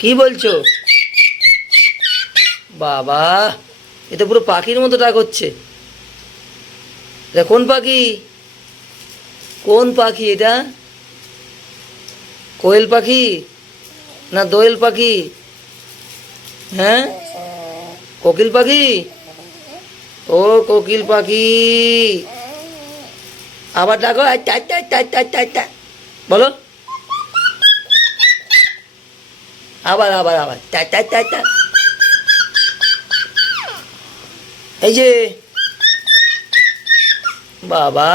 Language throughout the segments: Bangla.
কি বলছো? বাবা, এটা পুরো পাখির মতো ডাক হচ্ছে। এটা কোন পাখি? কোন পাখি এটা? কোয়েল পাখি না দোয়েল পাখি? হ্যাঁ, কোকিল পাখি। ও কোকিল পাখি, আবার ডাকো। আচ্ছা আচ্ছা আচ্ছা আচ্ছা আচ্ছা আচ্ছা, বলো। আবার আবার আবার চা চা চা চা। এই যে বাবা,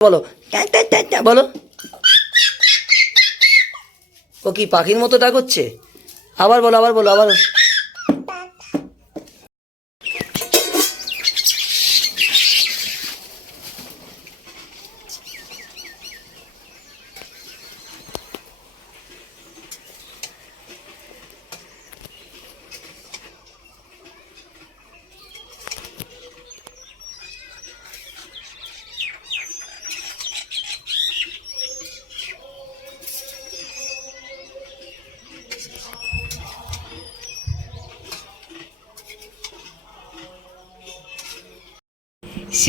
বলো চা চা চা চা, বলো। ও কি পাখির মতো ডাক হচ্ছে? আবার বলো, আবার বলো, আবার।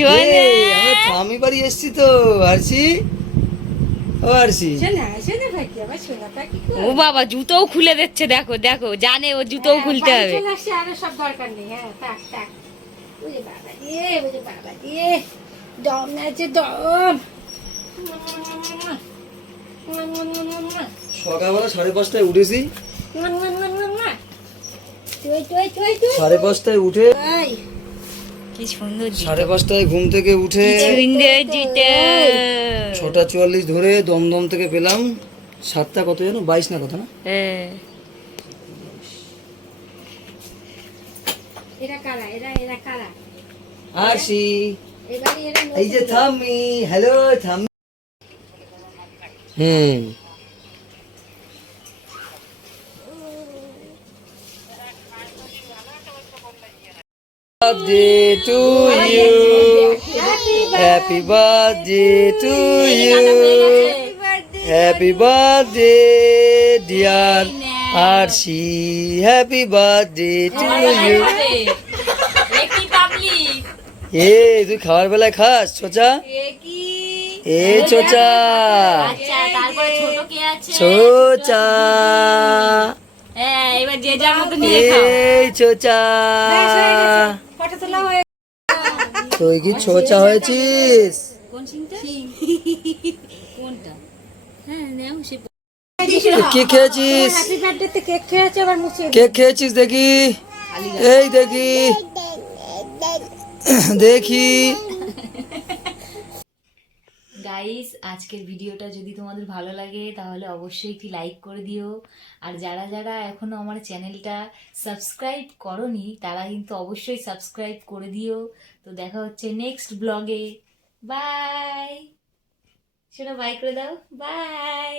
আমি ঠামি বাড়ি এসছি তো, আরছি। ও আরছি, ও বাবা, জুতোও খুলে দিচ্ছে। দেখো দেখো, জানে ও জুতোও খুলতে হবে। সব দরকার নেই। হ্যাঁ, থাক থাক। বুঝে বাবা দিয়ে, বুঝে বাবা দিয়ে। দম আছে দম। সকালবেলা 5:30টায় উঠেছি। তুই তুই তুই তুই 5:30টায় উঠে, কি সুন্দর জুতো। 5:30টায় ঘুম থেকে উঠে সুন্দর জুতো। 6:44 ধরে দমদম থেকে পেলাম 7টা কত জানো, 22 না কত না। হ্যাঁ। এরা কারা? এরা এরা কারা? আরছি, এবারে এরা এই যে থামি। হ্যালো থামি। Hmm, birthday to you, happy birthday to you, happy birthday dear Arshi, happy birthday to you. এ তুই খাওয়ার বেলায় খাস চোচা? এ চোচা, তারপরে ছোট কে আছে? চোচা, হ্যাঁ, এবার যে যার মতো নিয়ে খাও। এই চোচা। ফটো তোলা হয়ে তুই কি চোচা হয়েছিস? কোন সিংটা? কোনটা? হ্যাঁ, নাও সে। কি খেয়েছিস? হ্যাপি বার্থডে তে কেক খেয়েছে, আবার মুছে কেক খেয়েছিস দেখি, এই দেখি দেখি। গাইস, আজকের ভিডিওটা যদি তোমাদের ভালো লাগে তাহলে অবশ্যই একটি লাইক করে দিও। আর যারা যারা এখনও আমার চ্যানেলটা সাবস্ক্রাইব করনি তারা কিন্তু অবশ্যই সাবস্ক্রাইব করে দিও। তো দেখা হচ্ছে নেক্সট ব্লগে। বাই। সেটা বাই করে দাও। বাই।